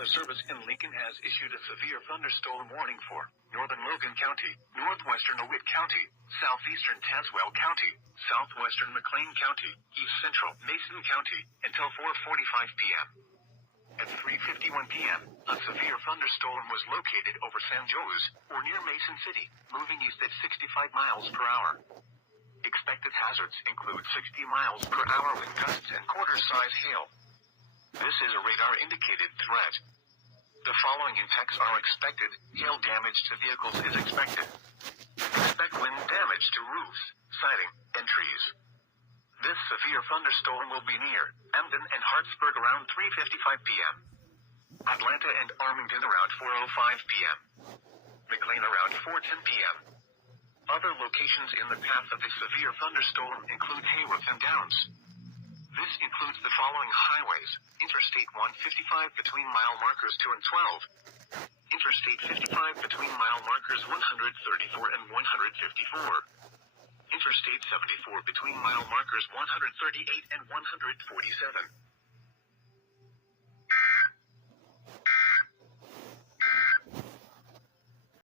Weather Service in Lincoln has issued a severe thunderstorm warning for northern Logan County, northwestern DeWitt County, southeastern Tazewell County, southwestern McLean County, east central Mason County, until 4:45 p.m. At 3:51 p.m., a severe thunderstorm was located over San Jose, or near Mason City, moving east at 65 miles per hour. Expected hazards include 60 miles per hour wind gusts and quarter-size hail. This is a radar-indicated threat. The following impacts are expected. Hail damage to vehicles is expected. Expect wind damage to roofs, siding, and trees. This severe thunderstorm will be near Emden and Hartsburg around 3:55 p.m. Atlanta and Armington around 4:05 p.m. McLean around 4:10 p.m. Other locations in the path of the severe thunderstorm include Hayworth and Downs. This includes the following highways: Interstate 155 between mile markers 2 and 12. Interstate 55 between mile markers 134 and 154. Interstate 74 between mile markers 138 and 147.